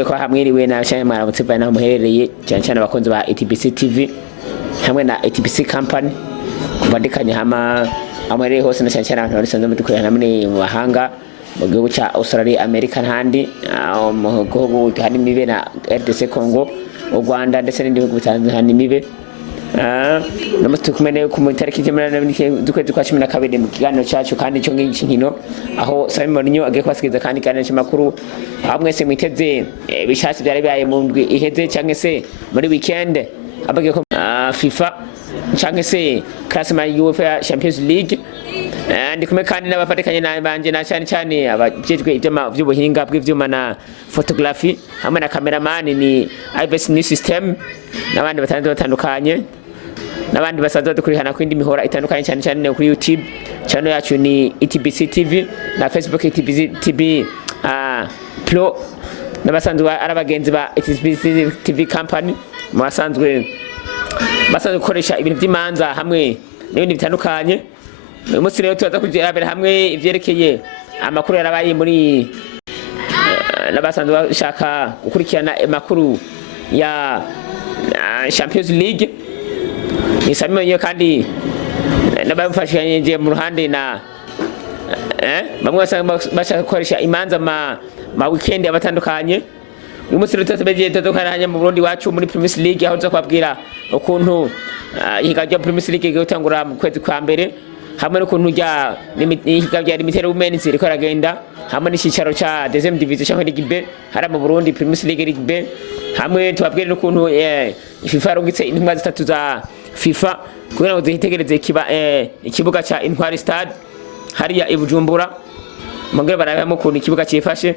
ndabwiye ko hamwiriwe na cyane mwaramutse bana muherereye cyane cyane abakunzi ba ETBC TV hamwe na ETBC company kubandikanye amarere hose na cyane cyane abantu barisanzwe mudukorera namwe mu bahanga mu gihugu cya Australia, America handi mu gihugu hari mibe na RDC Congo, u Rwanda ndetse n'indi bihugu bitandukanye mibe namaste kumene ku tariki y'ukwezi kwa 12 mu kiganiro cyacu kandi cyo ng'inkino aho Simon Nyo agiye kwasikiza kandi makuru hamwe se mwiteze bishatse byari byaye mu ndwi iheze cyangwa se muri weekend abagiye ko FIFA cyangwa se classement UEFA Champions League ndi kumwe kandi n'abafatikanye banje na cyane abajejwe by'ubuhinga bw'ivyuma na photography hamwe na cameraman ni IVS New System n'abandi batandukanye n'abandi basanzwe dukurikirana ku indi mihora itandukanye cyane kuri YouTube channel yacu ni ETBC TV na Facebook ETBC TV Pro n'abasanzwe arabagenzi ba ETBC TV company basanzwe gukoresha ibintu by'imanza hamwe n'ibindi bitandukanye. Uyu munsi rero tuza kujyabera hamwe ivyerekeye amakuru yarabaye muri n'abasanzwe bashaka gukurikirana amakuru ya Champions League. Nisamye kandi n'abafashanye je mu ruhande na bamwe bashaka gukoresha imanza ma weekend abatandukanye. Uyu munsi rero tuzabeje tutokana mu Burundi wacu muri Premier League aho tuza kwabwira ukuntu ihiga Premier League gutangura mu kwezi kwa mbere hamwe n'ukuntu rya ihiga Limited Women's riko ragenda hamwe n'icicaro ca deuxième division cyangwa Ligue B hari mu Burundi Premier League Ligue B hamwe tubabwire n'ukuntu FIFA rungitse intwa zitatu za FIFA kugira ngo zihitegereze ikibuga ca Intwari Stade hariya i Bujumbura mugere barabamo ukuntu ikibuga cifashe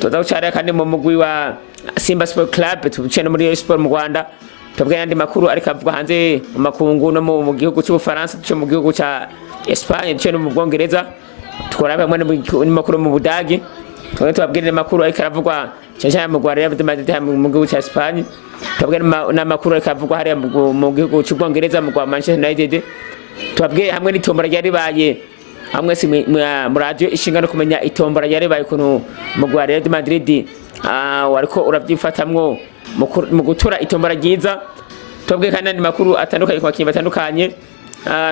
tuzagucara kandi mu mugwi wa Simba Sport Club tubucene muri Sport mu Rwanda tubwira andi makuru ariko avugwa hanze mu makungu no mu gihugu cy'u Faransa cyo mu gihugu ca Espagne cyo mu Bwongereza tukora bamwe mu makuru mu Budagi tubabwire makuru ariko aravugwa cyane mu Rwanda mu gihugu ca Espagne tubwire n'amakuru ariko avugwa hari mu gihugu cy'u Bwongereza mu Manchester United tubabwire hamwe n'itombora ryari baye hamwe si mu radio ishinga no kumenya itombora yari baye kuntu mu Real Madrid wariko uravyifatamwo mu gutura itombora ryiza tubabwiye kandi andi makuru atandukanye kwa kinyi batandukanye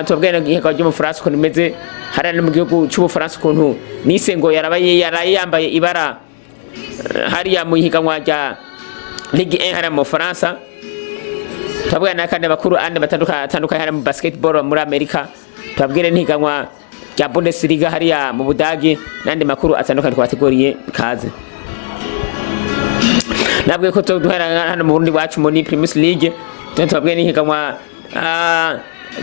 tubabwiye n'iheka ryo mu France ko nimeze hari mu gihugu cy'u Faransa kuntu Nice ngo yarabaye yambaye ibara hariya mu higanwa rya Ligue 1 hari mu Faransa tubabwiye kandi makuru andi batandukanye hari mu basketball muri Amerika tubabwiye n'ihiganwa ya Bundesliga hariya mu Budagi nandi makuru atandukanye twateguriye kaze nabwiye ko duhera hano mu Burundi wacu muri Premier League tubabwiye n'ihiganwa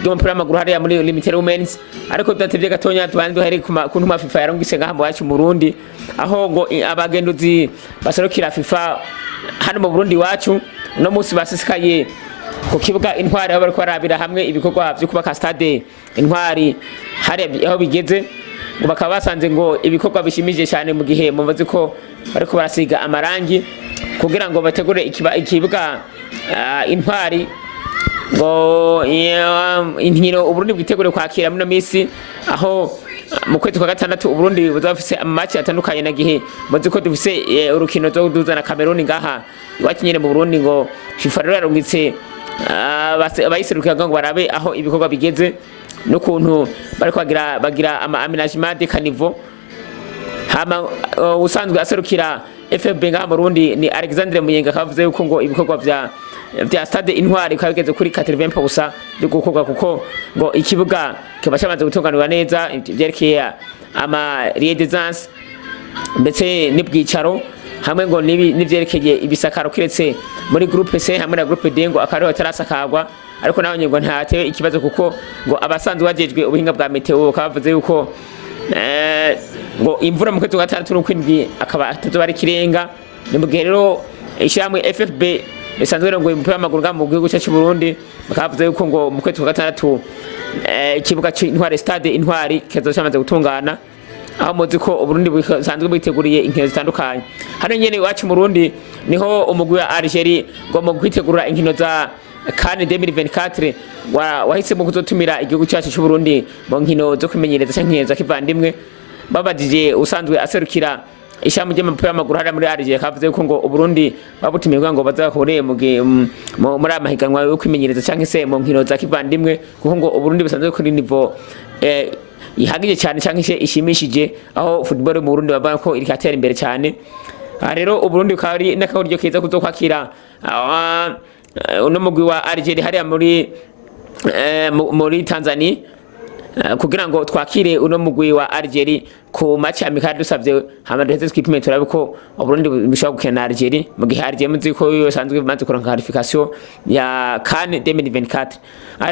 ry'umupira w'amaguru hariya muri Limited Women's ariko tudatevye gatonya tubandi duhere ku ntuma FIFA yarungise ngaha mu wacu mu Burundi aho ngo abagenduzi baserukira FIFA hano mu Burundi wacu no munsi basisikaye ku kibuga Intwari aho bariko barabira hamwe ibikorwa byo kubaka stade Intwari hari aho bigeze ngo bakaba basanze ngo ibikorwa bishimije cyane mu gihe mubaze ko bariko barasiga amarangi kugira ngo bategure ikibuga Intwari ngo inkino Uburundi bwitegure kwakira muri misi aho mu kwezi kwa gatandatu Uburundi buzafise amamatch atandukanye na gihe muzi ko dufise urukino zo duzana Cameroon ngaha iwakinyere mu Burundi ngo FIFA rero yarungitse abayiserukira ngo barabe aho ibikorwa bigeze n'ukuntu bariko bagira aménagement de caniveau hama usanzwe aserukira FFB ngaha mu Burundi ni Alexandre Muyenga kavuze yuko ngo ibikorwa vya stade Intwari kabigeze kuri 80% byo gukorwa kuko ngo ikibuga kiba cyamaze gutunganirwa neza byerekeye ama résidence ndetse n'ibwicaro hamwe ngo nivyerekeye ibisakaro kiretse muri groupe C hamwe na groupe D ngo akariho tarasakagwa ariko naho ngo ntatewe ikibazo kuko ngo abasanzwe bajejwe ubuhinga bwa meteo kavuze yuko ngo imvura mu kwezi gatandatu n'ukwindwi akaba atazobari kirenga ni mu gihe rero ishyamwe FFB bisanzwe ngo umupira w'amaguru mu gihugu cyacu Burundi bakavuze yuko ngo mu kwezi gatandatu ikibuga cy'Intwari Stade Intwari kizocyamaze gutungana aho muzi ko Uburundi busanzwe bwiteguriye inkino zitandukanye hano nyene iwacu mu Burundi niho umugwi wa Algeria ngo mu kwitegura inkino za CAN 2024 wahise mu kuzotumira igihugu cyacu cy'u Burundi mu nkino zo kumenyereza cyangwa za kivandimwe babajije usanzwe aserukira ishami ry'umupira w'amaguru hariya muri Algeria kavuze ko ngo Uburundi babutumirwa ngo bazakore muri amahiganwa yo kwimenyereza cyangwa se mu nkino za kivandimwe kuko ngo Uburundi busanzwe kuri niveau ihagije cyane cyangwa se ishimishije aho football mu Burundi babana ko iri katera imbere cyane. Rero Uburundi ukari n'akaburyo keza kuzokwakira uno mugwi wa Algeria hariya muri Tanzania kugira ngo twakire uno mugwi wa Algeria ku match amikali dusavye hamadetse twipime turabe ko Uburundi bishobora gukina na Algeria mu gihe Algeria muzi ko yosanzwe bimaze kuronka qualification ya CAN 2024.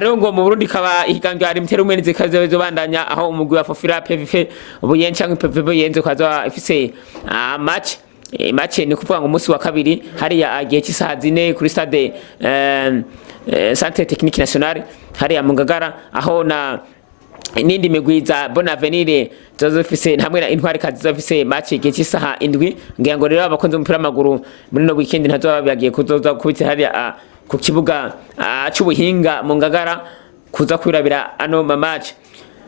Rero ngo mu Burundi kaba ihiganwa ari mutero umwe nizikaze zobandanya aho umugwi wa Fofira PVF ubuyenye cyangwa PVF yenze kwaza ifise match ni kuvuga ngo umunsi wa kabiri hariya agiye cy'isaha 4 kuri stade Centre Technique Nationale hariya mu Ngagara aho na nindi migwiza Bonavenire zofise hamwe na Intwari kazi zofise match igihe cy'isaha 7 ngira ngo rero abakonze umupira w'amaguru muri no weekend ntazo babiyagiye kuzoza kubitse hariya ku kibuga cy'ubuhinga mu Ngagara kuza kwirabira ano match.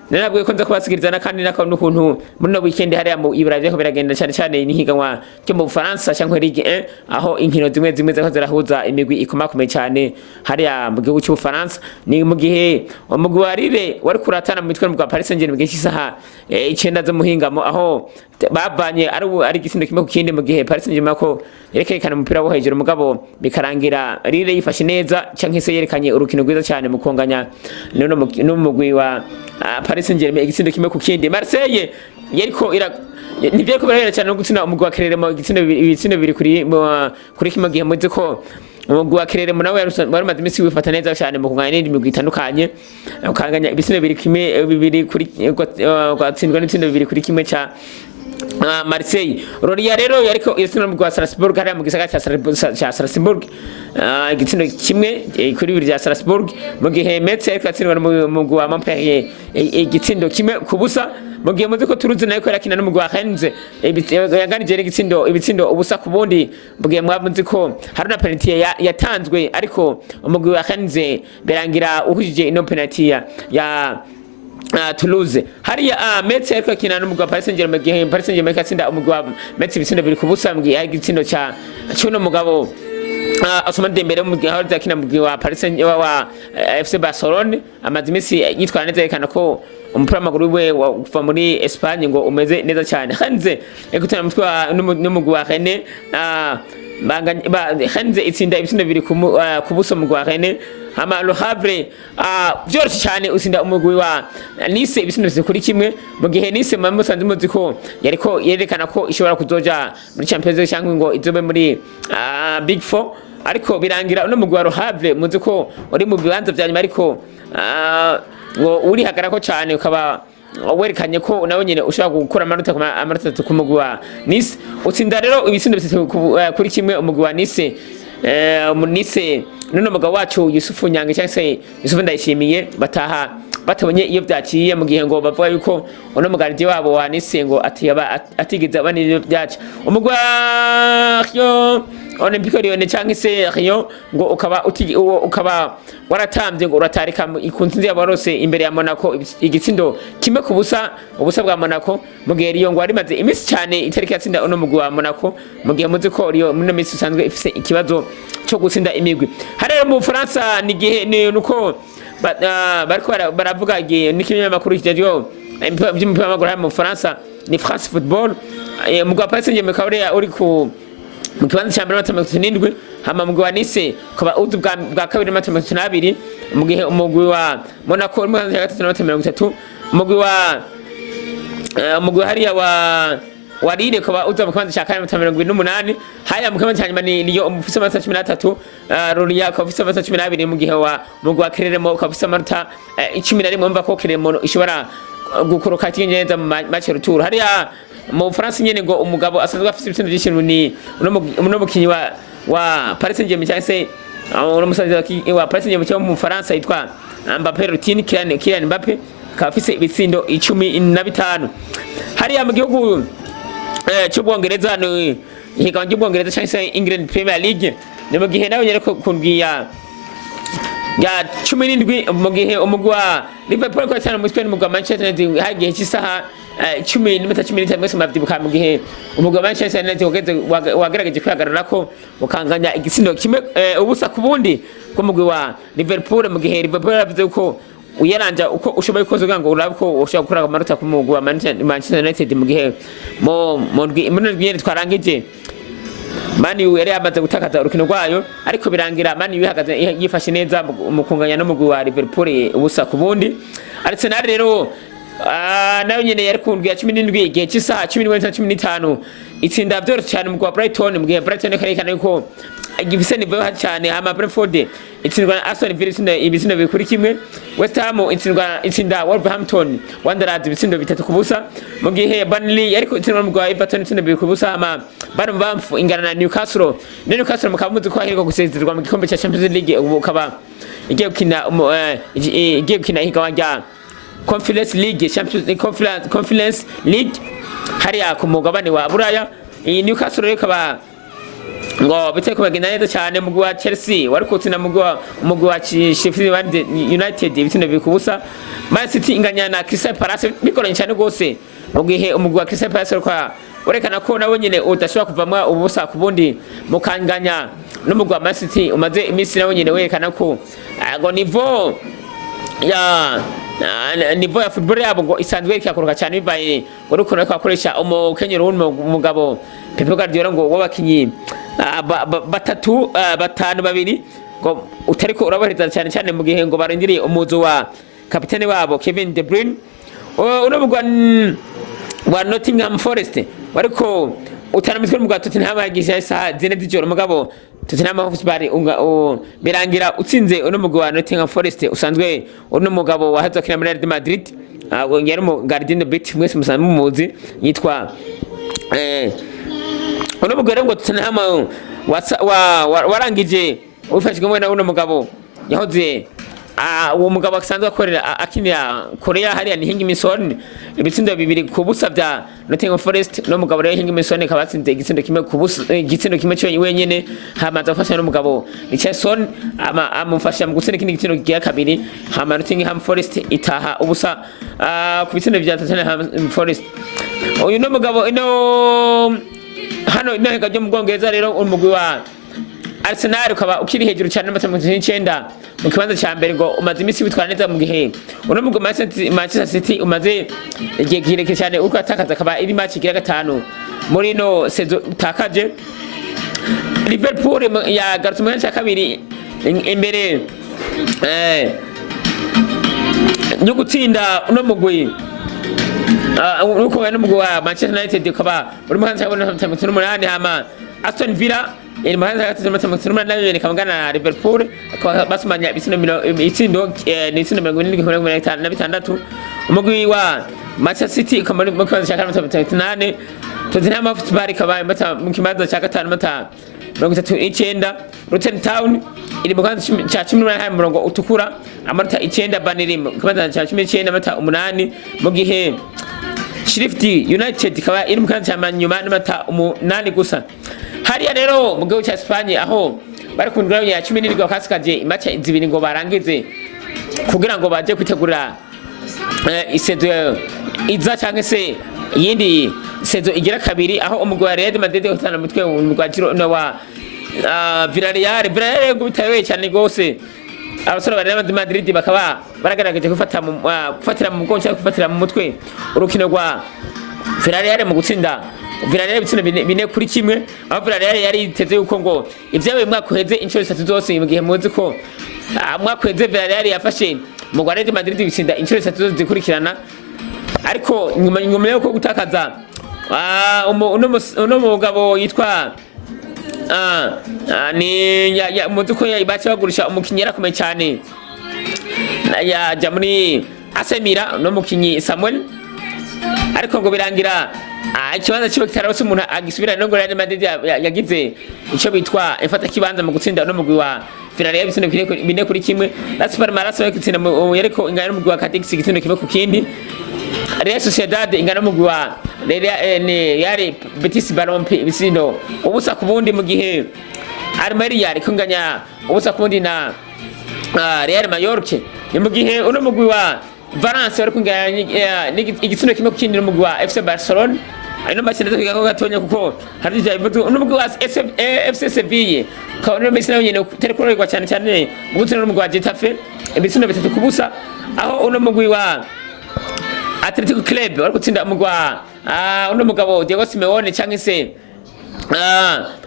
Narabwiye ko nza kubasigirizana kandi n'ukuntu muri no weekend hariya mu Iburayi ko biragenda cyane cyane nihiganwa cyo mu Bufaransa cyangwa Ligue 1 aho inkino zimwe zako zirahuza imigwi ikomakomeye cyane hariya mu gihugu cy'Ubufaransa. Ni mu gihe umugwi wa Lille wari kuratana mu mitwe mu Paris Saint-Germain mu gihe cy'isaha 9 zo muhingamo aho babanye ari igisindo kimwe ku kindi mu gihe Paris Saint-Germain ko yerekana umupira wo hejuru mugabo bikarangira Lille yifashe neza cyangwa se yerekanye urukino rwiza cyane mu konganya n'umugwi wa Paris Saint-Germain igisindo kimwe ku kindi. Marseille yariko nivyo ko barahera cyane no gutsina umugwi wa Kereremo ibitsindo bibiri kuri kimwe gihe muzi ko umugwi wa Kereremo nawe wari maze imisi wifata neza cyane mu kunganya n'indi migwi itandukanye ukanganya ibitsindo bibiri kuri gatsindwa n'itsindo bibiri kuri kimwe ca Marseille. Roria rero yariko isino mu Strasbourg hariya mu gisagara cya Strasbourg igitsino kimwe kuri bibiri cya Strasbourg mu gihe Metz yariko atsindwa mu wa Montpellier igitsindo kimwe ku busa mu gihe muzi ko Toulouse nayo yarakina no mu wa Rennes yaganije ibitsindo ubusa ku bundi mu gihe mwamuzi ko hari na penalty yatanzwe ariko umugwi wa Rennes berangira uhujije ino penalty ya Toulouse. Hariya Metz yariko akina no mu Paris Saint-Germain gihe Paris Saint-Germain katsinda umugwi wa Metz ibitsindo biri ku busa mu gihe igitsindo cy'uno mugabo Ousmane Dembele mu gihe ahora akina mu gihe wa Paris Saint-Germain wa FC Barcelona amaze imisi yitwara neza yerekana ko umupira w'amaguru we kuva muri Espagne ngo umeze neza cyane. Hanze ekutana mutwe n'umugwi wa Rennes Hanze itsinda ibitsindo biri ku buso mu gwa Rennes ama Le Havre byoroshye cyane utsinda umugwi wa Nice ibitsindo kuri kimwe mu gihe Nice musanze muzi ko yariko yerekana ko ishobora kuzoja muri Champions League cyangwa ngo izobe muri Big 4 ariko birangira uno mugwi wa Le Havre muzi ko uri mu bibanza bya nyuma ariko uri hagarako cyane ukaba werekanye ko nawe nyine ushobora gukora amanota ku mugwi wa Nice utsinda rero ibitsindo kuri kimwe umugwi wa Nice none umugabo wacu Yusufu Nyange cyangwa se Yusufu Ndayishimiye batabonye iyo byaciye mu gihe ngo bavuga yuko uno mugarije wabo wa Nice ngo atigeze abanire byacu umugwi wa Olympique Lyon cyangwa se Lyon ngo ukaba waratambye ngo uratarika ikunzi y'abarose imbere ya Monaco igitsindo kimwe ku busa ubusa bwa Monaco mu gihe Lyon ngo ari maze imisi cyane itariki yatsinda uno mugwi wa Monaco mu gihe muzi ko Lyon muri misi usanzwe ifise ikibazo cyo gutsinda imigwi. Harero mu Faransa ni gihe nuko bariko baravuga n'ikinyamakuru kijyayo by'umupira w'amaguru mu Faransa ni France Football mu gwa Paris Saint-Germain uri ku mu kibanza cya mbere n'amategeko 7 hama mugwi wa Nice kuba uzu bwa kabiri n'amategeko 2 mu gihe umugwi wa Monaco uri mu kibanza cya gatatu n'amategeko 3 umugwi hariya wa Lille kuba uzu mu kibanza cya kane n'amategeko 28 haya mu kibanza cya nyuma ni Lyon umufise amategeko 13 Roria kuba ufise amategeko 12 mu gihe wa mugwi wa Clermont kuba ufise amategeko 11 mwumva ko Clermont ishobora gukoroka kinyenza mu match retour hariya mu France nyene ngo umugabo asanzwe afite ibitsindo byinshi ni uno mukinyi wa Paris Saint-Germain cyangwa se uno musanze wa Paris Saint-Germain cyo mu Faransa yitwa Mbappé Routine Kylian Mbappé akaba afite ibitsindo 15 hariya mu gihugu cy'Ubwongereza ni higanwa cy'Ubwongereza cyangwa se England Premier League ni mu gihe nawe nyere ko kundwiya ya 17 mu gihe umugwi wa Liverpool ko cyane mu Spain mu Manchester United hagiye cy'isaha 10:15 mwese mavyibuka mu gihe umugwi wa Manchester United wagerageje kwihagarara ko ukanganya igisindo kimwe ubusa ku bundi ko umugwi wa Liverpool mu gihe Liverpool yavuze ko uyaranja uko ushoboye koza ugango urabko ushaka gukora amanota ku mugwi wa Manchester United mu gihe mu ndwi twarangije Man U yari yamaze gutakaza urukino rwayo ariko birangira Man U yihagaze yifashe neza mu kunganya no mugwi wa Liverpool ubusa ku bundi. Arsenal rero nayo nyene yari kundwi ya 17 igihe cy'isaha 10:15 itsinda byoroshye cyane mu kwa Brighton mu gihe Brighton karekana yuko igifise nivo cyane ama Brentford itsindwa Aston Villa ibisindo bikuri kimwe. West Ham itsinda Wolverhampton Wanderers ibisindo 3 ku busa mu gihe Burnley yari itsindwa mu kwa Everton ibisindo 2 ku busa ama Bournemouth ingana na Newcastle mukamuzi ko ahirwa gusezererwa mu gikombe cya Champions League ubu kaba igiye gukina higawanja Conference League Conference League hariya ku mugabane wa Buraya. Newcastle rero kaba ngo biteko bagenda neza cyane mu gwa Chelsea wari kutsina mu gwa Sheffield United ibitinde bikubusa. Man City inganya na Crystal Palace bikoranye cyane gose mu gihe umugwa Crystal Palace kwa urekana ko nawe nyene udashobora kuvamwa ubusa ku bundi mukanganya no mu gwa Man City umaze iminsi nawe nyene werekana ko ngo nivo ya football yabo ngo isanzwe ikakoroka cyane bibaye ngo ruko nako akoresha umukenyero w'umugabo Pep Guardiola ngo wabakinyi batanu babiri ngo utariko urabahereza cyane mu gihe ngo barindiriye umuzo wa kapitene wabo Kevin De Bruyne unabugwa wa Nottingham Forest wariko utaramizwe mu gato Tottenham yagisha isaha zine z'ijoro mugabo Tottenham Hotspur birangira utsinze uno mugabo wa Nottingham Forest usanzwe uno mugabo wahaza kina muri Real Madrid yari mu Gardien Bit mwese musanzwe muzi yitwa uno mugabo ngo Tottenham warangije ufashwe na uno mugabo yahoze uwo mugabo asanzwe akorera akinira Korea hariya ni Heung-min Son ibitsindo 2 ku busa bya Nottingham Forest no mugabo rero Heung-min Son kabatsinze igitsindo kimwe ku busa igitsindo kimwe cyo wenyene hamaze afasha no mugabo Richardson amufasha mu gutsina ikindi gitsindo giya kabiri hama Nottingham Forest itaha ubusa ku bitsindo bya Nottingham Forest. Uyu no mugabo hano intego yo mu Bwongereza rero umugwi wa Arsenal ukaba ukiri hejuru cyane n'amatamutse mu kibanza cya mbere ngo umaze imisi bitwara neza mu gihe uno mugwi Manchester City umaze igihe kireke cyane uko atakaza akaba iri match igira gatanu muri no sezo takaje. Liverpool yagarutse mu cya kabiri imbere yo gutsinda uno mugwi uko bano mugwi wa Manchester United ukaba uri mu hanze y'abona 58 hama Aston Villa iri mu hanze y'abona nayo kamagana Liverpool akaba basumanya ibitsindo ni ibitsindo 56 umugwi wa Manchester City ukaba mu kibanza cya 58 Tottenham Hotspur ikaba mu kibanza cya 5 39 Luton Town iri mu kibanza cya 18 murongo utukura amanota 9 Burnley mu kibanza cya 19 amanota 8 mu gihe Sheffield United ikaba iri mu kibanza cya nyuma n'amanota 8 gusa. Hariya rero mu gihugu cya Spain aho bari ku ndwara ya 17 bakasikaje imacha izibiri ngo barangize kugira ngo baje kwitegura isezo iza cyangwa se yindi sezo igira kabiri aho umugwi wa Real Madrid utana mutwe umugwi no wa Villarreal ngo bitaye cyane gose abasore ba Real Madrid bakaba baragaragaje gufatira mu mugongo cyangwa gufatira mu mutwe urukino rwa Villarreal mu gutsinda Villarreal bitsina bine kuri kimwe aho Villarreal yari iteze yuko ngo ivyawe mwaka uheze inshuro 3 zose mu gihe muzi ko mwaka uheze Villarreal yafashe mu Real Madrid bitsinda inshuro 3 zose zikurikirana ariko nyuma yo gutakaza uno mugabo yitwa ni muzi ko yabace bagurisha umukinyi yarakomeye cyane yaja muri AC Milan no mukinyi Samuel ariko ngo birangira ikibanza cyo kitarose umuntu agisubira no ngo Real Madrid yagize ico bitwa ifata kibanza mu gutsinda no mugwi wa Villarreal bitsina bine kuri kimwe Las Palmas yakitsinda yariko ingana n'umugwi wa Cadix igitsina kimwe ku kindi. Real Sociedad ingana n'umugwi wa Real Betis Balompié bitsino ubusa ku bundi mu gihe Almeria ariko inganya ubusa ku bundi na Real Mallorca ni mu gihe uno mugwi wa Valence bari kunganya igitsina kimwe kukindi n'umugwi wa FC Barcelona ano makina tukiga ko gatonya kuko hari ivutu uno mugwi wa FC Sevilla kabone Messi nawe nyene telekorerwa cyane cyane mu gutsinda n'umugwi wa Getafe ibitsina bitatu kubusa aho uno mugwi wa Atletico Club bari gutsinda umugwi wa uno mugabo Diego Simeone cyangwa se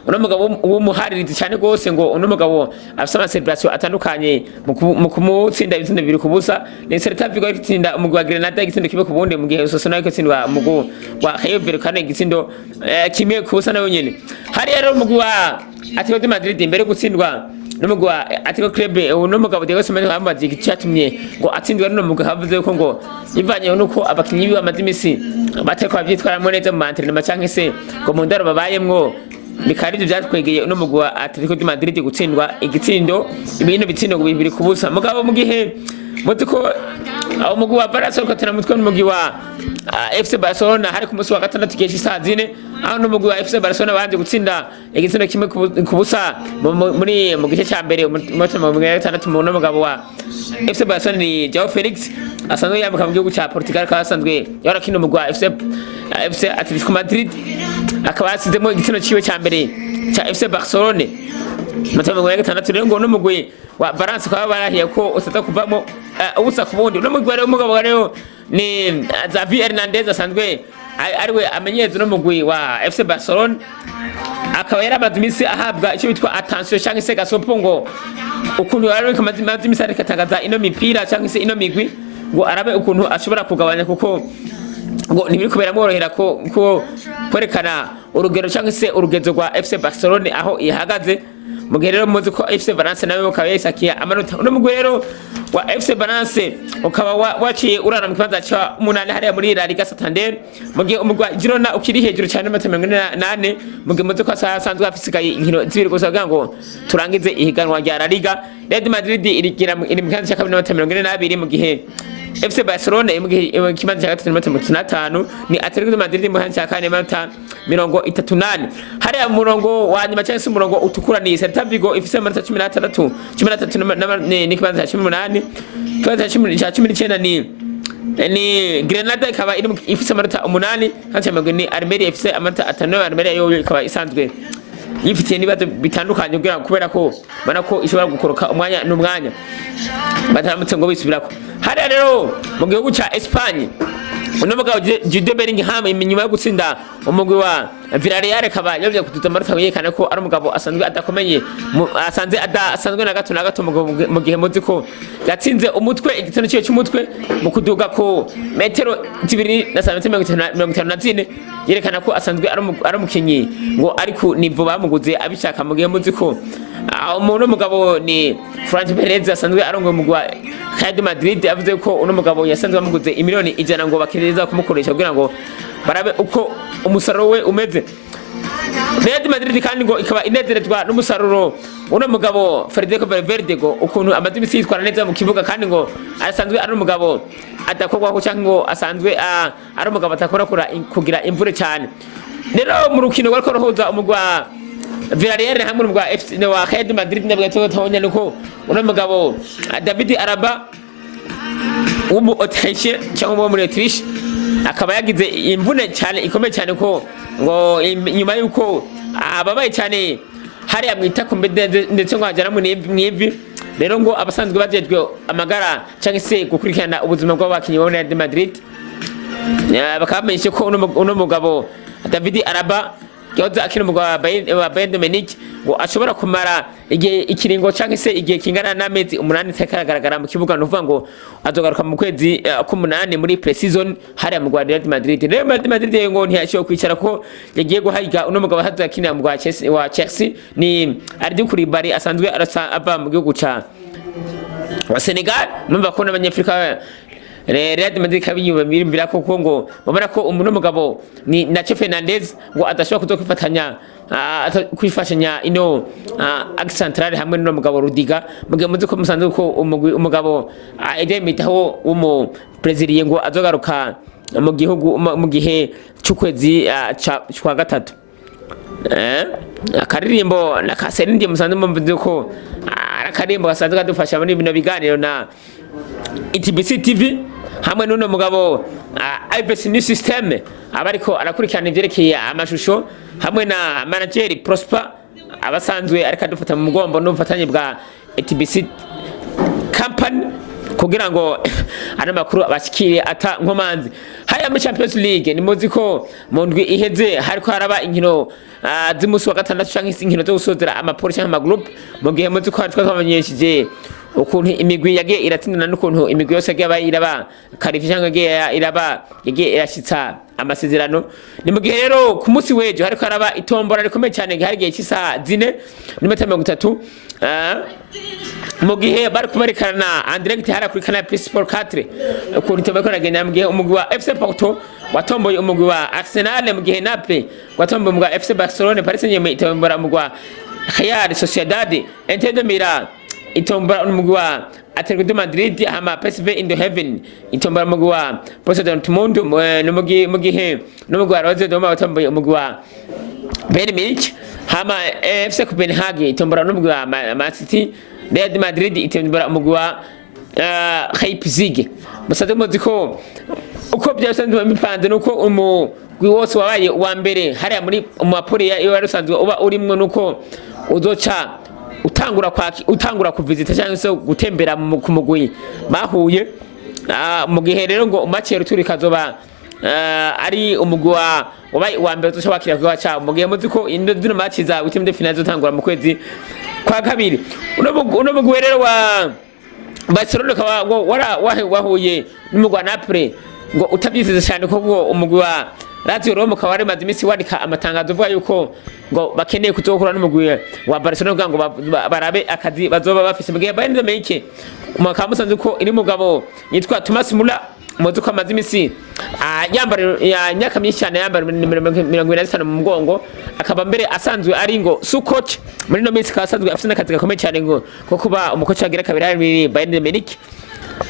uno mugabo w'umuharirizi cyane gose ngo uno mugabo afite celebration atandukanye mu kumutsinda ibitsina bibiri kubusa ni Celta Vigo itsinda umugwi wa Granada igitsindo kimwe kubundi mu gihe Osasuna itsindwa umugwi wa Rayo Vallecano igitsindo kimwe kubusa nayo nyene hari rero umugwi wa Atletico de Madrid imbere gutsindwa n'umugwi wa Atletico Club uno mugabo Diego Simeone bamaze igicatumye ngo atsindwa n'uno mugwi havuze ko ngo ivanye nuko abakinyi biwe amadimisi bateko bavyitwaramo neza mu entraînement cyangwa se ngo mu ndaro babayemwo bikari byo byatwegeye uno mugwi wa Atletico de Madrid gutsindwa igitsindo ibintu bitsindo bibiri kubusa mugabo mu gihe mutiko aho mugwi wa Barcelona ukatana mutwe n'umugwi wa FC Barcelona hari ku munsi wa gatandatu gihe cy'isaha 4 aho n'umugwi wa FC Barcelona banje gutsinda igitsindo kimwe kubusa muri mu gice cya mbere mu gatandatu mu mugabo wa FC Barcelona ni Joao Felix asanzwe yambuka mu gihugu cya Portugal kasanzwe yarakina umugwi wa FC Atletico Madrid akaba yasizemo igitsina ciwe cya mbere cya FC Barcelona mu gatandatu rero ngo n'umugwi wa Valence kwa barahiye ko usata kuvamo ubusa kubundi no mugwi w'umugabo rero ni Xavi Hernandez asanzwe ariwe amenyeze no mugwi wa FC Barcelona akaba yarabadimisi ahabwa icyo bitwa attention cyangwa se gasopo ngo ukuntu yari kamazimisi arikatagaza ino mipira cyangwa se ino migwi ngo arabe ukuntu ashobora kugabanya kuko ngo nibiri kubera mworohera ko kwerekana urugero cyangwa se urugezo rwa FC Barcelona aho ihagaze mu gihe rero muzi ko FC Valence nawe ukaba yasakiye amanota uno mugwi rero wa FC Valence ukaba waciye urana mu kibanza cya 8 hariya muri La Liga Santander mu gihe umugwi wa Girona ukiri hejuru cyane n'amanota 48 mu gihe muzi ko asanzwe afisigaye inkino zibiri gusa kugira ngo turangize ihiganwa rya La Liga. Real Madrid iri mu kibanza cya 42 mu gihe FC Barcelona mu kibanza cya 35 ni Atletico de Madrid mu kibanza cya 38 hariya murongo wa nyuma cyangwa se umurongo utukura ni Celta Vigo ifise amanota 13 ni kibanza cya 18 kibanza cya 19 ni Granada ikaba ifise amanota 8 kandi ni Almeria ifise amanota 5 Almeria yo ikaba isanzwe yifitiye nibazo bitandukanye kubera ko bana ko ishobora gukoroka umwanya n'umwanya bataramutse ngo bisubirako hari rero mu gihugu cya Espagne uno mugabo Jude Bellingham inyuma yo gutsinda umugwi wa Villarreal kaba yavye kututa amanota yerekana ko ari umugabo asanzwe adakomeye asanzwe na gato mu gihe muzi ko yatsinze umutwe igitsina cyo cy'umutwe mu kuduga ko metero 2.54 yerekana ko asanzwe ari umukinyi ngo ariko nivo bamuguze abishaka mu gihe muzi ko umuntu mugabo ni Frank Perez asanzwe arongo mu gwa Real Madrid avuze ko uno mugabo yasanzwe amuguze imiliyoni 100 ngo bakireza kumukoresha kugira ngo barabe uko umusaruro we umeze. Real Madrid kandi ngo ikaba inezerezwa n'umusaruro uno mugabo Federico Valverde ngo ukuntu amadimisi yitwara neza mu kibuga kandi ngo asanzwe ari umugabo adakorwa ko cyangwa ngo asanzwe ari umugabo atakora kugira imvure cyane. Rero mu rukino rwa korohoza umugwa Villarreal hamwe n'umugwa FC wa Real Madrid nabwo tubonye nuko uno mugabo David Alaba umu Autriche cyangwa muri Autriche akaba yagize imvune cyane ikomeye cyane ko ngo nyuma yuko ababaye cyane hari amwita ko ndetse ngo hajana mu nivi rero ngo abasanzwe bajejwe amagara cyangwa se gukurikirana ubuzima bw'abakinyi ba Real Madrid bakamenyesha ko uno mugabo David Alaba yoza akina umugabo wa Bayern Munich ngo ashobora kumara igihe ikiringo cyangwa se igihe kingana n'amezi 8 takagaragara mu kibuga nuvuga ngo azogaruka mu kwezi k'umunani muri pre-season hariya mu Real Madrid. Real Madrid ngo ntiyashoboye kwicara ko yagiye guhayiga uno mugabo hazakina mu wa Chelsea ni Ardi Koulibaly asanzwe ava mu gihugu ca Senegal numva ko n'abanyafrika Real Madrid kabinyuba birimvira ko ngo babona ko umuntu mugabo ni Nacho Fernandez ngo adashobora kuzokwifatanya kwifashanya ino Central hamwe no mugabo Rudiga mugihe muzi ko musanzwe ko umugabo Eden Militao umu Brazilian ngo azogaruka mu gihugu mu gihe cy'ukwezi kwa gatatu akaririmbo na Kaseri ndi musanzwe mvuze ko n'akarimbo gasanzwe kadufasha muri bino biganiro na ETBC TV hamwe n'uno mugabo IBC New System abariko arakurikirana ivyerekeye amashusho hamwe na manager Prosper abasanzwe ariko adufata mu mugombo n'ubufatanye bwa ETBC Company kugira ngo ana makuru abashikire ata nkomanzi haya mu Champions League ni muzi ko mu ndwi iheze hariko haraba inkino z'umusi wa gatandatu canke inkino zo gusozera amapoli canke amagroup mu gihe muzi ko twakamenyesheje ukuntu imigwi yagiye iratsindana n'ukuntu imigwi yose yagiye iraba qualification yagiye iraba yagiye irashitsa amasezerano ni mu gihe rero ku munsi wejo hariko haraba itombora rikomeye cyane hari gihe cy'isaha 4:30 mu gihe bari kubarekana André Gitara kuri Canal Plus Sport 4 ukuntu itombora ragenda mu gihe umugwi wa FC Porto watomboye umugwi wa Arsenal mu gihe Naples watomboye umugwi wa FC Barcelona Paris Saint-Germain itombora umugwi wa Real Sociedad Inter de Milan itombora umugwi wa Atletico de Madrid hama PSV in the heaven itombora umugwi wa Borussia Dortmund mu gihe n'umugwi wa Lazio Roma watomboye umugwi wa Bayern Munich hama FC Copenhagen itombora n'umugwi wa Man City Real Madrid itombora umugwi wa Leipzig musaze muzi ko uko byasanzwe bipanze nuko umugwi wose wabaye wa mbere hariya muri umapoli yo yarusanzwe uba urimwe nuko uzoca utangura kuvizita cyangwa se gutembera ku mugwi bahuye mu gihe rero ngo match y'uruturi kazoba ari umugwi wa mbere tuca wakira kwa cha mu gihe muzi ko ino match za within the final zotangura mu kwezi kwa kabiri uno mugwi rero wa Barcelona wahuye n'umugwi wa Naples ngo utabyisize cyane ko umugwi wa Lazio Roma kawari mazimisi wandika amatangazo vuga yuko ngo bakeneye kuzokura n'umugwi wa Barcelona kugira ngo barabe akazi bazoba bafise mu gihe Bayern Munich umwaka musanze ko iri mugabo yitwa Thomas Müller muzi ko amazimisi yambara ya nyaka myinshi cyane yambara 25 mu mugongo akaba mbere asanzwe ari ngo su coach muri no minsi kasanzwe afite n'akazi gakomeye cyane ngo ko kuba umukoci agira kabiri ari Bayern Munich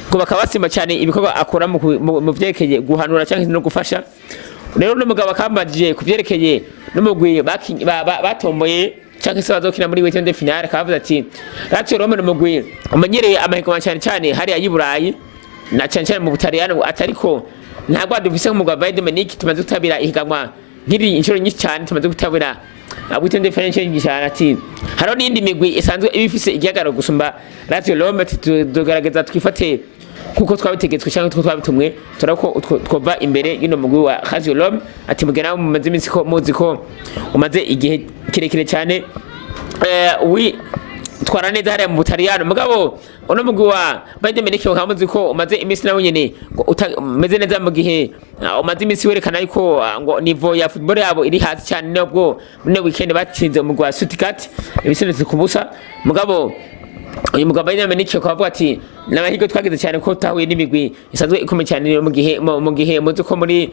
ngo bakabasima cyane ibikorwa akora mu vyerekeye guhanura cyangwa no gufasha rero n'umugabo akambajije kuvyerekeye n'umugwi batomboye cyangwa se bazokina muri weekend de finale akavuze ati Lazio Roma n'umugwi umenyereye amahiganwa cyane hari ayiburayi na cyane mu Butaliyano atariko ntabwo adufise nk'umugwi wa Bayern Munich tumaze gutabira ihiganwa nkiri inshuro nyinshi cyane tumaze gutabira weekend de finale nyinshi cyane ati haro n'indi migwi isanzwe ibifise igihagaro gusumba Lazio Roma tuzogaragaza twifate kuko twabitegetswe cyangwa twabitumwe turako twova imbere y'ino mugwi wa Lazio Roma ati mugena mu mazimisi ko muzi ko umaze igihe kirekire cyane twara neza hariya mu Butaliyano mugabo uno mugwi wa Bayern Munich ukamuzi ko umaze imisi nawe nyene ngo umeze neza mu gihe umaze imisi werekana yuko ngo niveau ya football yabo iri hasi cyane nubwo muri weekend batsinze umugwi wa Stuttgart ibisinitse kubusa mugabo uyu mugabo Bayern Munich akavuga ati nabahigo twagize cyane ko tahuye n'imigwi isanzwe ikomeye cyane mu gihe muzi ko muri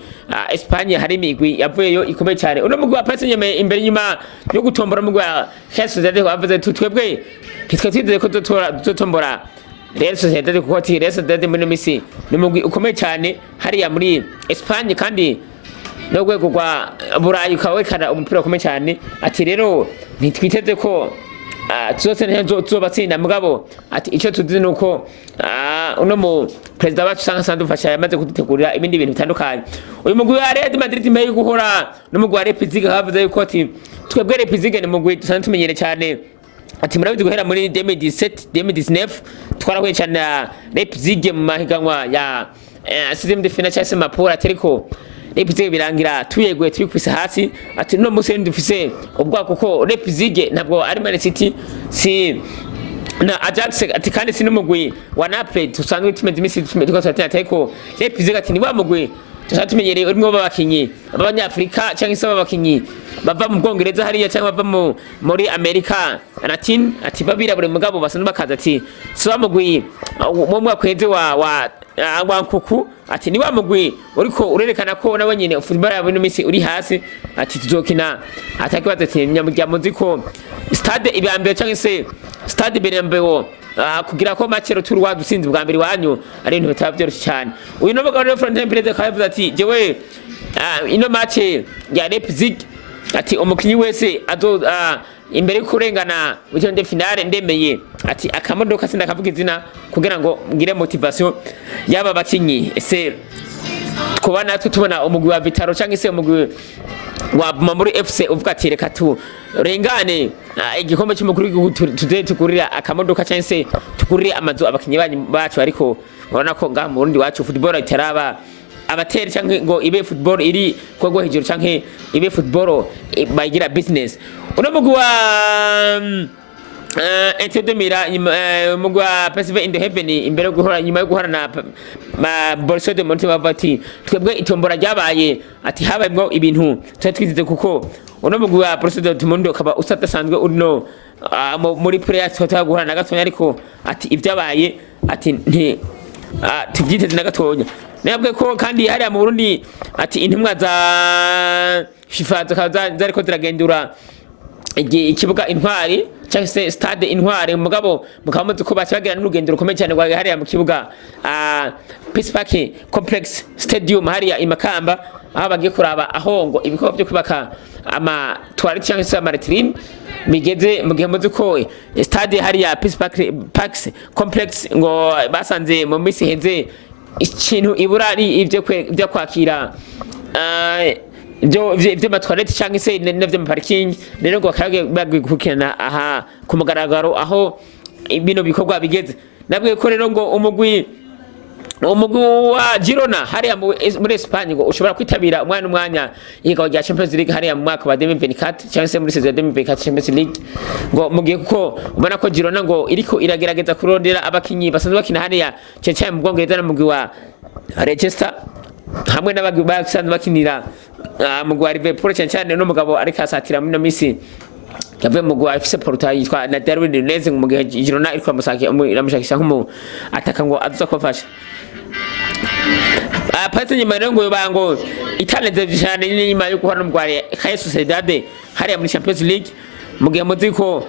Espagne hari imigwi yavuyeyo ikomeye cyane uno mugwi wa Paris Saint-Germain imbere nyuma yo gutombora mugwi wa Real Sociedad bavuze twebwe twiteze ko dutombora Real Sociedad kuko ati Real Sociedad muri misi ni mugwi ukomeye cyane hariya muri Espagne kandi no rwego rwa Burayi ukawekana umupira ukomeye cyane ati rero ntitwiteze ko tuzose nzo batsinda mugabo ati ico tuzi nuko uno mu president wacu sanga sandufasha yamaze kudutegurira ibindi bintu bitandukanye uyu mugwi wa Real Madrid mbere guhora n'umugwi wa Leipzig havuze yuko ati twebwe Leipzig ni mugwi dusanzwe tumenyere cyane ati murabizi guhera muri 2017 twarahuye cyane na Leipzig mu mahiganwa ya system de finance cyase mapura ateriko Leipzig birangira tuyeguye tubikubise hasi ati no musi ndufise ubwa kuko Leipzig ntabwo ari Man City si na Ajax ati kandi si n'umugwi wa Naples tusanzwe tumeze imisi tukosatira ateko Leipzig ati ni wa mugwi tumenyereye urimo babakinyi abanyafrika cyangwa se babakinyi bava mu Bwongereza hariya cyangwa bava muri America Latin ati babirabure mugabo basanzwe bakaza ati si wa mugwi mu mwaka kweze wa kuku ati ni wa mugwi uriko urerekana ko nawe nyine football yabo no misi uri hasi ati tuzokina atakibaza ati nyamujya muziko stade ibambere cyangwa se stade Bernabeu kugira ko match turwa dusinze bwa mbere wanyu ari ibintu bitabyoroshye cyane uyu no mugabo rero Florentino Perez akavuze ati jewe ino match ya Leipzig ati umukinyi wese imbere kurengana weekend finale ndemeye ati akamodoka sinda kavuga izina kugira ngo ngire motivation yaba bakinyi ese kubana tubona umugwi wa Vitaro cyangwa se umugwi wa Mamuri FC uvuga ati reka tu rengane igikombe cy'umukuru tuze tukurira akamodoka cyangwa se tukurira amazu abakinyi bacu ariko urabona ko nga mu Burundi wacu football itaraba abateri cyangwa ngo ibe football iri kwego hejuru cyangwa ibe football bayigira business uno mugwi wa Entedemira mugwa PSV in the heaven imbere guhora nyuma yo guhora na Borussia Dortmund bavati twebwe itombora ryabaye ati habayemo ibintu twitwizize kuko uno mugwi wa Borussia Dortmund ukaba usatasanzwe uno muri playoffs twatagura na gatonya ariko ati ibyabaye ati nti tubyiteze na gatonya nabwe ko kandi hari mu Burundi ati intumwa za FIFA zariko ziragendura ikibuga intwari cyangwa se stade intwari mugabo mukamuzi ko bacagira n'urugendo rukomeye cyane rwa hariya mu kibuga Peace Park Complex Stadium hariya imakamba aho bagiye kuraba aho ngo ibikorwa byo kubaka ama toilette cyangwa se amaritrine bigeze mu gihe muzi ko stade hariya Peace Park Complex ngo basanze mu misi heze ikintu ibura ari ibyo kwakira ibyo matwarete cyangwa se n'ibyo parking rero ngo bakagikukirana aha ku mugaragaro aho bino bikorwa bigeze nabwe ko rero ngo umugwi wa Girona hariya muri Espagne ngo ushobora kwitabira umwanya yigaho rya Champions League hariya mu mwaka wa 2024 cyangwa se muri saison ya 2024 Champions League ngo mugiye kuko ubona ko Girona ngo iriko iragerageza kurondera abakinyi basanzwe bakina hariya cyane mu Bwongereza n'umugwi wa Leicester hamwe n'abagwi basanzwe bakinira mugwi wa Liverpool cyane n'umugabo ariko asatira muri no misi yavuye mugwi wa FC Porto yitwa na Darwin Nunez mu gihe Girona iriko iramushakisha nk'umu ataka ngo aza kubafasha Pate nyuma rero ngo bango itaneze cyane nyuma yo guhana umugware Real Sociedad hariya muri Champions League mu gihe muzi ko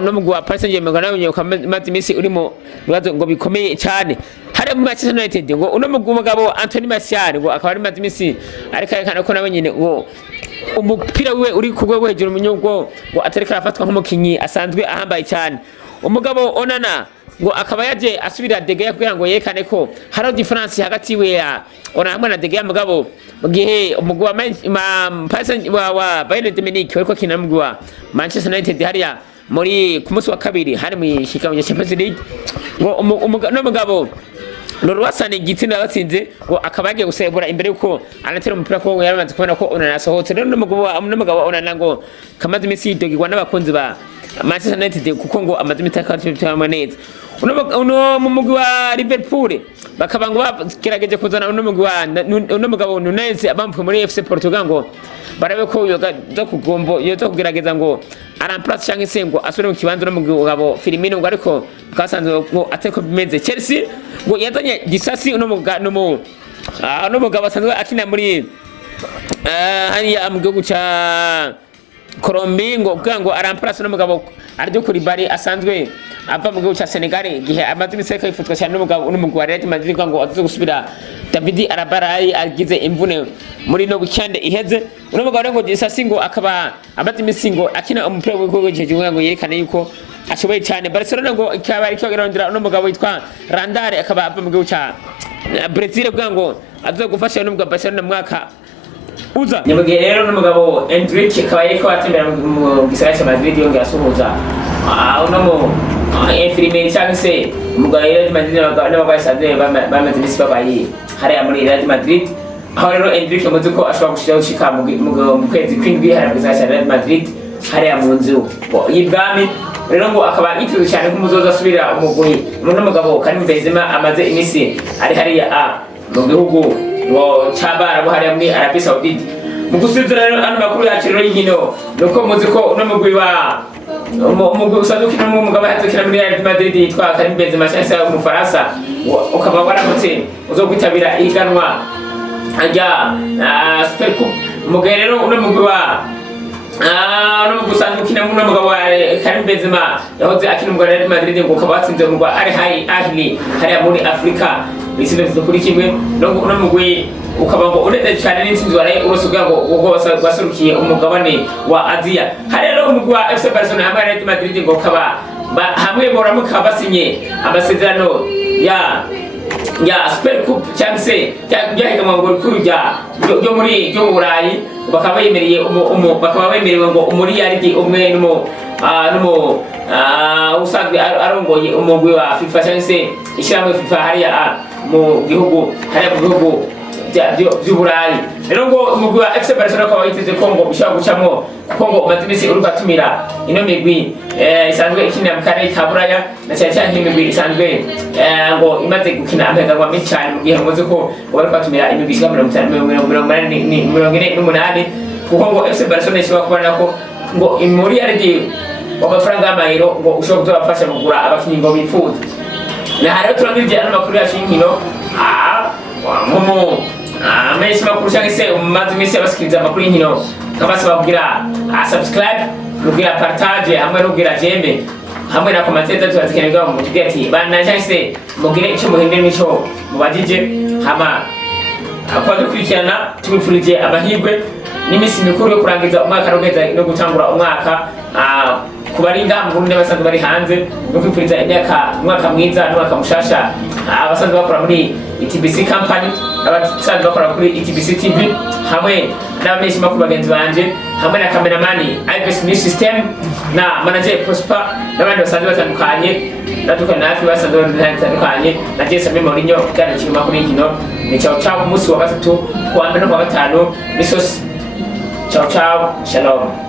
no mugwi wa Paris Saint-Germain nayo maze imisi urimo bibazo ngo bikomeye cyane hariya muri Manchester United ngo uno mugabo Anthony Martial ngo akaba ari maze imisi ariko yerekana ko nawe nyine ngo umupira we uri ku rwego hejuru mu nyungu ngo atareka arafatwa nk'umukinyi asanzwe ahambaye cyane umugabo Onana ngo akaba yaje asubira De Gea kugira ngo yerekane ko hari difference hagati we ya Onana hamwe na De Gea mugabo mu gihe umugwi wa Bayern Munich ariko kina mugwi wa Manchester United hariya muri ku munsi wa kabiri hari mu shikamo ya Champions League ngo umugabo Lorwasane igitsinda batsinze ngo akaba yagiye gusebura imbere yuko anatera umupira ko yaramaze kubona ko Onana asohotse rero n'umugabo Onana ngo kamaze imisi yidogirwa n'abakunzi ba Manchester United kuko ngo amaze imitaka neza uno mu mugwi wa Liverpool bakaba ngo bagerageje kuzana uno mugabo Nunez abamvuye muri FC Portugal ngo barabe ko yoza kugombo yoza kugerageza ngo aramplace cyangwa se ngo asubire mu kibanza no mugabo Firmino ngo ariko bwasanzwe ngo ateko bimeze Chelsea ngo yazanye gisasi uno mugabo asanzwe akina muri hariya mu gihugu cya Colombia ngo kugira ngo aramplace no mugabo aryo kuri bari asanzwe ava mu gihugu cya Senegal igihe amaze imiseka yifutwa cyane n'umugwi wa Real Madrid ngo aze gusubira David Arabarayi agize imvune muri no weekend iheze uno mugabo ngo gisasi ngo akaba amaze imisi ngo akina umupira w'igikogo cy'igihugu ngo yerekane yuko ashoboye cyane Barcelona ngo ikaba ari cyogerondera uno mugabo witwa Randare akaba ava mu gihugu cya Brazil kugira ngo aze gufasha uno mugabo Barcelona mu mwaka uza nyamugihe rero n'umugabo Endrick akaba yiko atembera mu gisagara cya Madrid yongera asuhuza uno mu infirmier cyangwa se umugabo Real Madrid n'ababayisanze bamaze imisi babaye hariya muri Real Madrid aho rero Endrick muzi ko ashobora gushika mu kwezi kw'indwi hariya mu gisagara cya Real Madrid hariya mu nzu y'ibwami rero ngo akaba yiteze cyane ko umuzoza asubira umugwi n'umugabo Karim Benzema amaze imisi ari hariya mu gihugu ngo cyabara hariya muri Arabie Saoudite mu gusuzira rero ano makuru yacu rero y'inkino nuko muzi ko uno mugwi wa umugwi usanzwe ukina mu mugabo yazokina muri Real Madrid yitwa Karim Benzema cyangwa umufaransa ukaba waramutse uzokwitabira ihiganwa ajya Super Coupe mugabo rero uno mugwi wa no mugusanzwe ukina mu mugabo wa Karim Benzema yahoze akina mu Real Madrid ngo ukaba watsinze mu Al Ahly hariya muri Afrika bisize kuri kimwe no mugwi ukaba ngo uretse cyane n'intsinzi waraye urusuga ngo ubwo baserukiye umugabane wa Aziya. Hari rero umugwi wa FC Barcelona hamwe na Real Madrid ngo kaba hamwe boramuka basinye amasezerano ya Super Cup cyangwa se byahiganwa ngo rikuru ryo mu Burayi, bakaba bemereye bakaba bemerewe ngo umuriyaridi umwe usanzwe arongoye umugwi wa FIFA cyangwa se ishyirahamwe FIFA hariya mu gihugu by'Uburayi. Rero ngo umugwi wa FC Barcelona ukaba witeze ko ngo ushobora gucamo kuko ngo umaze iminsi uri kwatumira ino migwi isanzwe ikinira mu karere ka Buraya, na cyane cyane nk'imigwi isanzwe ngo imaze gukina amahiganwa menshi cyane, mu gihe muzi ko bari kwatumira imigwi ishika 48 kuko ngo FC Barcelona ishobora kubona ko ngo imuriyaridi w'amafaranga y'amayero ngo ushobora kuzabafasha kugura abakinnyi ngo bifuza. Na rero turangirije amakuru yacu y'inkino menshi makuru cyangwa se umaze iminsi yabasikiriza amakuru y'inkino, nkabasaba kugira subscribe, kugira partage hamwe no kugira j'aime hamwe na commentaire tubazikenera mu mutwe ati bana cyangwa se mugire icyo muhindura n'icyo mubajije hama akwadukurikirana. Tubifurije amahirwe n'imisi mikuru yo kurangiza umwaka no gutangura umwaka kubarinda mu Burundi basanzwe bari hanze, no kwifuriza umwaka mwiza n'umwaka mushasha abasanzwe bakora muri ETBC company, abasanzwe bakora kuri ETBC TV hamwe n'abamenyesha makuru bagenzi banje hamwe na cameraman Ives News System na manager Prosper n'abandi basanzwe batandukanye nafi basanzwe batandukanye na Jesse Mourinho kandi kirimo kuri inkino. Ni ciao ku munsi wa gatatu kuwa mbere no kuwa gatanu misos. Ciao, shalom.